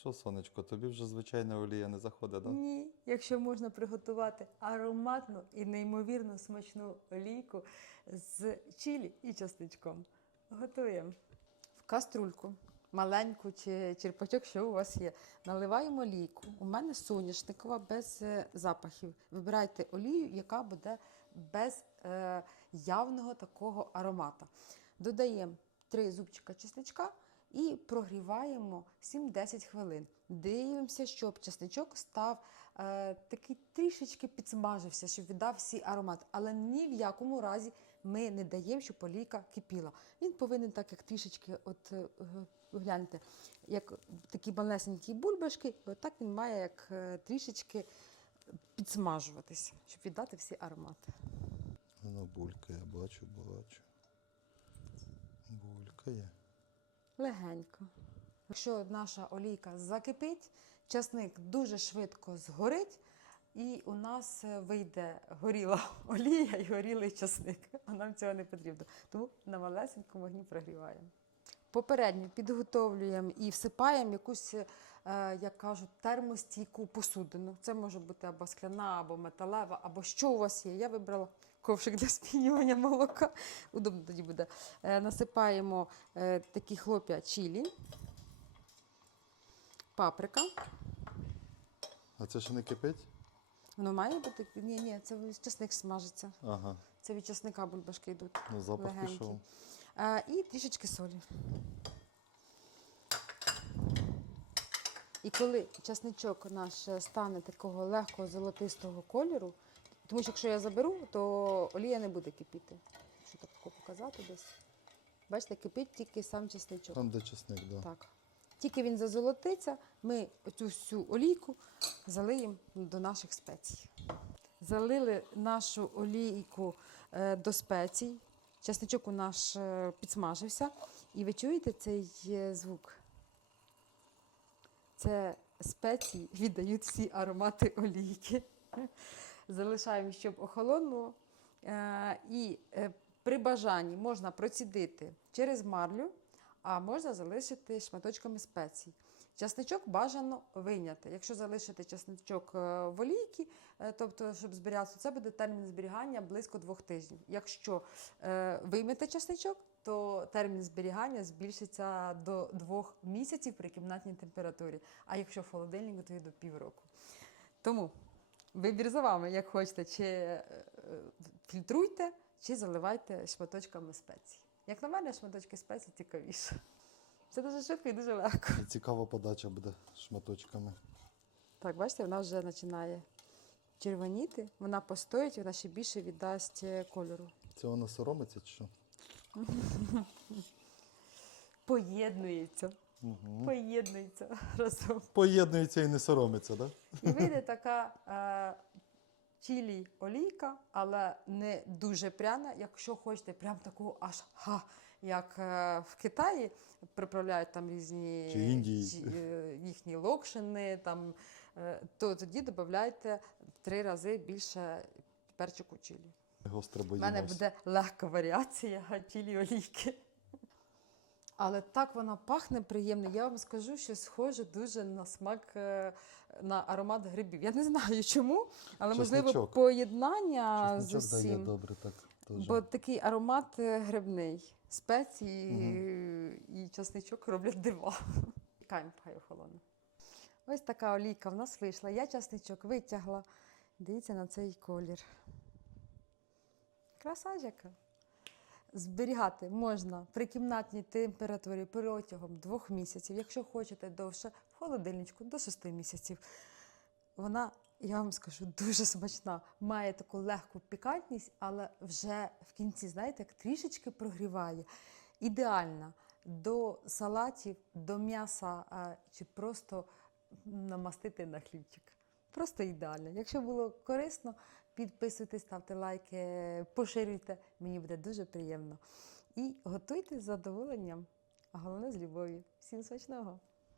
Що, сонечко, тобі вже звичайна олія не заходить, так? Да? Ні, якщо можна приготувати ароматну і неймовірно смачну олійку з чилі і часничком. Готуємо. В каструльку, маленьку чи черпачок, що у вас є. Наливаємо олійку. У мене соняшникова без е, запахів. Вибирайте олію, яка буде без е, явного такого аромата. Додаємо 3 зубчика чесничка і прогріваємо 7-10 хвилин. Дивимося, щоб чесничок став е, такий трішечки підсмажився, щоб віддав всі аромат. Але ні в якому разі ми не даємо, щоб олійка кипіла. Він повинен так, як трішечки, от е, гляньте, як такі малесенькі бульбашки, і отак він має як е, трішечки підсмажуватися, щоб віддати всі аромати. Воно булькає, бачу, бачу. Булькає. Легенько. Якщо наша олійка закипить, часник дуже швидко згорить, і у нас е, вийде горіла олія і горілий часник. А нам цього не потрібно. Тому на малесенькому вогні прогріваємо. Попередньо підготовлюємо і всипаємо якусь, е, як кажуть, термостійку посудину. Це може бути або скляна, або металева, або що у вас є. Я вибрала ковшик для спінювання молока. Удобно тоді буде. Е, Насипаємо е, такі хлоп'я чилі, паприка. А це ще не кипить? Воно має бути. Ні, ні, це часник смажиться. Ага. Це від часника бульбашки йдуть. Ну, запах легенькі. пішов. І трішечки солі. І коли часничок наш стане такого легкого золотистого кольору, тому що якщо я заберу, то олія не буде кипіти. Що так показати десь? Бачите, кипить тільки сам часничок. Там де чесник, да. Так. Тільки він зазолотиться, ми цю всю олійку залиємо до наших спецій. Залили нашу олійку е, до спецій. Часничок у наш е, підсмажився. І ви чуєте цей е, звук? Це спеції віддають всі аромати олійки. Залишаємо, щоб охолонуло. Е, І при бажанні можна процідити через марлю, а можна залишити шматочками спецій. Часничок бажано вийняти. Якщо залишити часничок е, в олійці, е, тобто, щоб зберігався, це буде термін зберігання близько двох тижнів. Якщо е, виймете часничок, то термін зберігання збільшиться до двох місяців при кімнатній температурі. А якщо в холодильнику, то і до півроку. Тому вибір за вами, як хочете, чи фільтруйте, чи заливайте шматочками спецій. Як на мене, шматочки спецій цікавіше. Це дуже швидко і дуже легко. І цікава подача буде шматочками. Так, бачите, вона вже починає червоніти, вона постоїть, вона ще більше віддасть е, кольору. Це вона соромиться чи що? Поєднується. Угу. Поєднується разом. Поєднується і не соромиться, так? Да? І вийде така е, чілі олійка, але не дуже пряна. Якщо хочете, прям такого аж ха, як е, в Китаї приправляють там різні е, їхні локшини, там, е, то тоді додавайте в три рази більше перчику чилі. Гостро У мене буде легка варіація чилі олійки. Але так вона пахне приємно. Я вам скажу, що схоже дуже на смак, на аромат грибів. Я не знаю чому, але можливо Чесничок. поєднання з Чесничок дає добре так. Теж. Бо такий аромат е, грибний. Спеції і часничок роблять дива. Чекаємо, хай охолоне. Ось така олійка в нас вийшла. Я часничок витягла. Дивіться на цей колір. Краса яка. Зберігати можна при кімнатній температурі протягом двох місяців. Якщо хочете довше, в холодильничку до 6 місяців. Вона, я вам скажу, дуже смачна. Має таку легку пікантність, але вже в кінці, знаєте, як трішечки прогріває. Ідеальна до салатів, до м'яса чи просто намастити на хлібчик. Просто ідеально. Якщо було корисно, підписуйтесь, ставте лайки, поширюйте. Мені буде дуже приємно. І готуйте з задоволенням, а головне з любов'ю. Всім смачного!